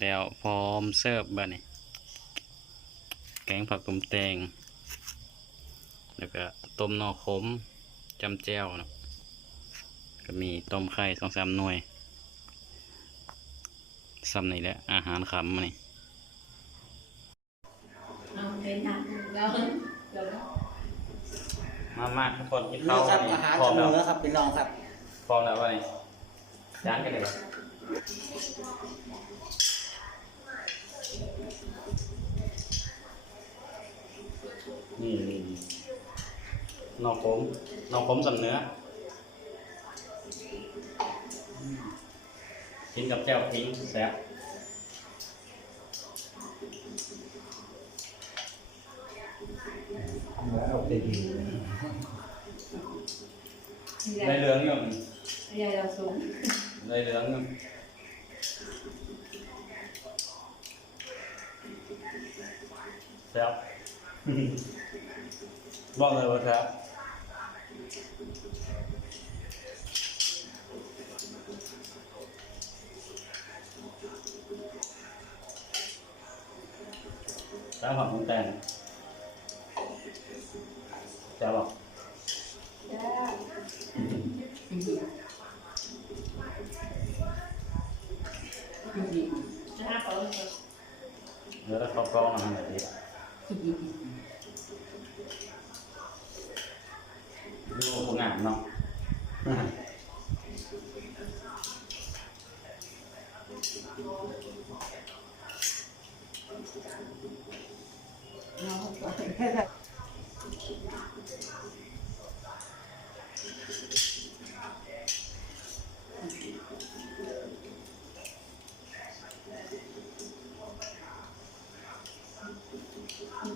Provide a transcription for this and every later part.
แล้วพร้อมเสิร์ฟบ้านี่แกงผักตุ่มแตงแล้วก็ต้มนอขมจำแจ่วนะก็มีต้มไข่2-3 หน่วยซ้ำนี่แหละอาหารคำนี่มาทุกคนกินข้าวครับอาหารเสมอครับพี่น้องครับพร้อมแล้ววะนี่จานกันเลยนี่นอกผมสำเนื้อกินกับแจ่วพิงแซ่บเอาไปดีในเหลืองอยู่ใหญ่เราสูงในเหลืองอยู่แซ่บบอกเลยว่าแซ่บแล้วผักมุ้งแตงจะบอกแล้วเขากล้องมาทำแบบนี้ดูงามเนาะ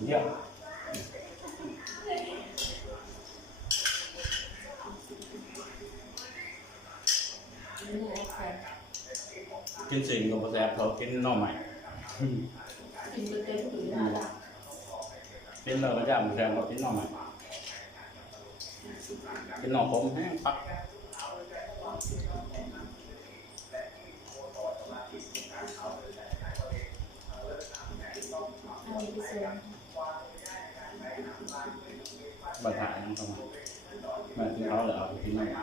เยอะกินสิ่งกับแซ่บเขากินน่อใหม่กินเราก็จะแซ่บเขากินน่อใหม่กินน่อผมแห้งปักบะถ่ายนั่งเข้ามามากินเขาเลยเอาไปกินน่อใหม่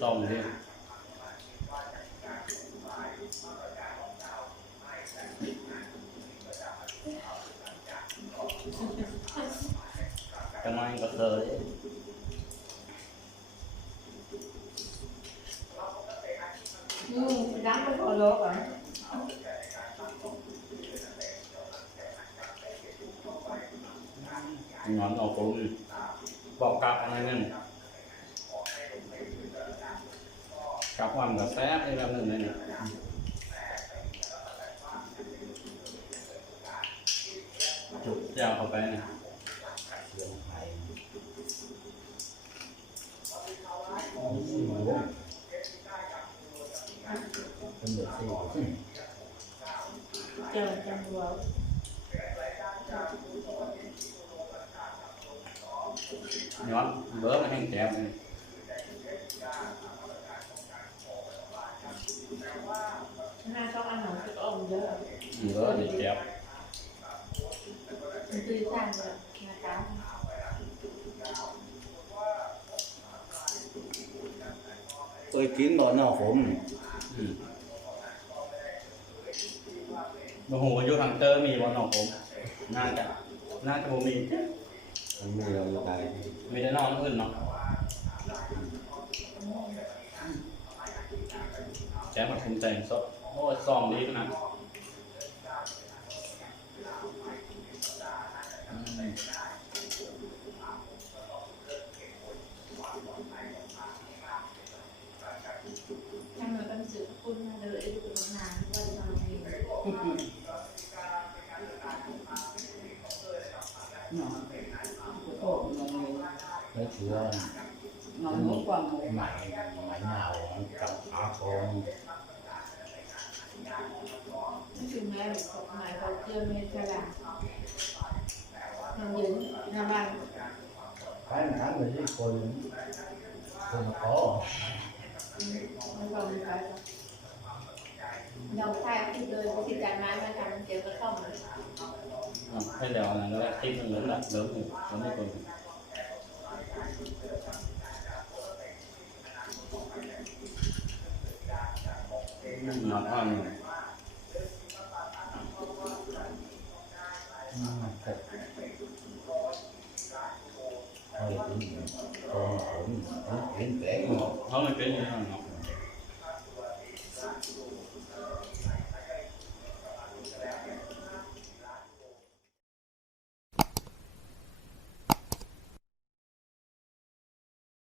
ส่งดิจะมาก็เคยdám cái cỏ lột à ngón ở phố bỏ cặp này nè cặp hoàn cả xé đây là này nè chụp chào vào đây nè chờ trong vừa nhón bữa nó hành chém này hai con ăn một cái ồn dữ bữa thì chém tươi sang rồi nhà cá tôi kiếm đồ nào phốmโอ้โหอยู่ทางเตอร์มีบอลหนอกผมน่าจะผมมีมันมีเราอยู่ไหนมีแต่นอนอื่นเนาะแจ๊บมาคุมแต่งซดโอ้ยซองดีขนาด โอ้นอนเลย แล้วเชื่อน อนหัวกว้างหัว ใหม่เหงากับอาคง ไม่ถึงแม้หมายเขาเจอเมฆลาทำยืนทำบ้าน tháng rồi chứคนขอ ไม่พอมีไปเราใช้ที่เลยที่จานไม้มาทำเจอกระท่อมเลย ให้เดี๋ยวนะแล้วที่มันเหลือละเหลืออยู่แล้วไม่คนนอนอ้อนอยู่ thật thôi cũng con cũng chuyển kể một เขาไม่เป็นอย่างนั้นเนาะ